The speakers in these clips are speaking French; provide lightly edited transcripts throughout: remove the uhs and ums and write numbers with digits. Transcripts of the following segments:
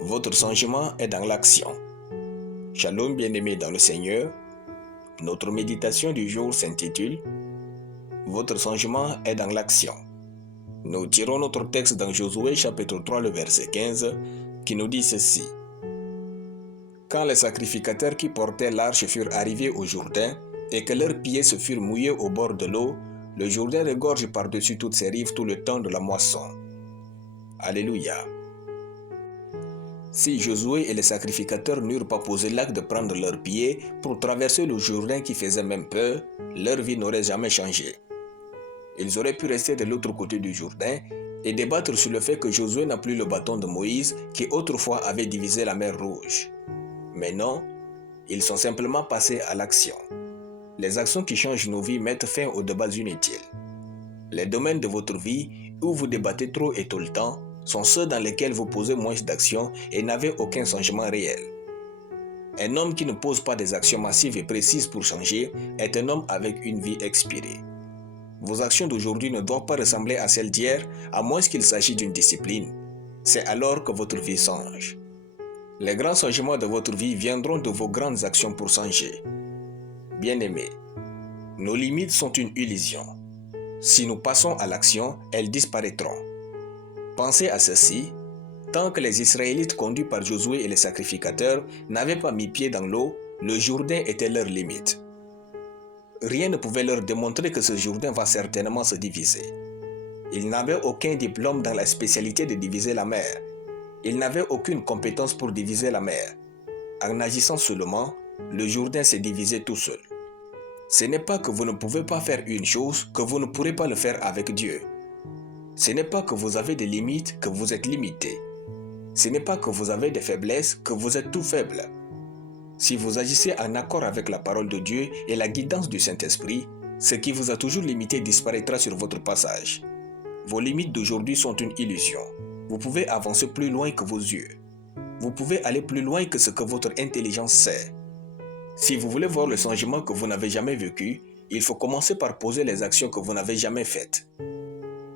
Votre changement est dans l'action. Shalom bien-aimés dans le Seigneur. Notre méditation du jour s'intitule « Votre changement est dans l'action ». Nous tirons notre texte dans Josué chapitre 3, le verset 15, qui nous dit ceci. Quand les sacrificateurs qui portaient l'arche furent arrivés au Jourdain et que leurs pieds se furent mouillés au bord de l'eau, le Jourdain regorge par-dessus toutes ses rives tout le temps de la moisson. Alléluia. Si Josué et les sacrificateurs n'eurent pas posé l'acte de prendre leurs pieds pour traverser le Jourdain qui faisait même peur, leur vie n'aurait jamais changé. Ils auraient pu rester de l'autre côté du Jourdain et débattre sur le fait que Josué n'a plus le bâton de Moïse qui autrefois avait divisé la mer Rouge. Mais non, ils sont simplement passés à l'action. Les actions qui changent nos vies mettent fin aux débats inutiles. Les domaines de votre vie où vous débattez trop et tout le temps sont ceux dans lesquels vous posez moins d'actions et n'avez aucun changement réel. Un homme qui ne pose pas des actions massives et précises pour changer est un homme avec une vie expirée. Vos actions d'aujourd'hui ne doivent pas ressembler à celles d'hier, à moins qu'il s'agisse d'une discipline. C'est alors que votre vie change. Les grands changements de votre vie viendront de vos grandes actions pour changer. Bien-aimés, nos limites sont une illusion. Si nous passons à l'action, elles disparaîtront. Pensez à ceci, tant que les Israélites conduits par Josué et les sacrificateurs n'avaient pas mis pied dans l'eau, le Jourdain était leur limite. Rien ne pouvait leur démontrer que ce Jourdain va certainement se diviser. Ils n'avaient aucun diplôme dans la spécialité de diviser la mer. Ils n'avaient aucune compétence pour diviser la mer. En agissant seulement, le Jourdain s'est divisé tout seul. Ce n'est pas que vous ne pouvez pas faire une chose que vous ne pourrez pas le faire avec Dieu. Ce n'est pas que vous avez des limites que vous êtes limité. Ce n'est pas que vous avez des faiblesses que vous êtes tout faible. Si vous agissez en accord avec la parole de Dieu et la guidance du Saint-Esprit, ce qui vous a toujours limité disparaîtra sur votre passage. Vos limites d'aujourd'hui sont une illusion. Vous pouvez avancer plus loin que vos yeux. Vous pouvez aller plus loin que ce que votre intelligence sait. Si vous voulez voir le changement que vous n'avez jamais vécu, il faut commencer par poser les actions que vous n'avez jamais faites.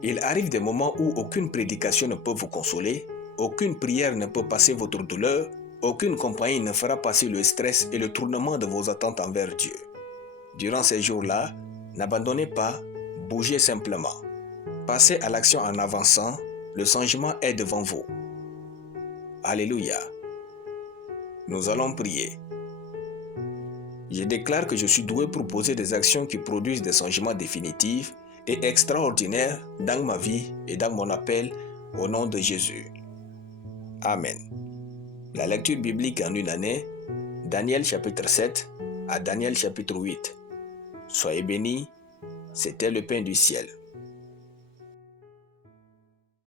Il arrive des moments où aucune prédication ne peut vous consoler, aucune prière ne peut passer votre douleur, aucune compagnie ne fera passer le stress et le tournement de vos attentes envers Dieu. Durant ces jours-là, n'abandonnez pas, bougez simplement. Passez à l'action en avançant, le changement est devant vous. Alléluia. Nous allons prier. Je déclare que je suis doué pour poser des actions qui produisent des changements définitifs et extraordinaires dans ma vie et dans mon appel au nom de Jésus. Amen. La lecture biblique en une année, Daniel chapitre 7 à Daniel chapitre 8. Soyez bénis, c'était le pain du ciel.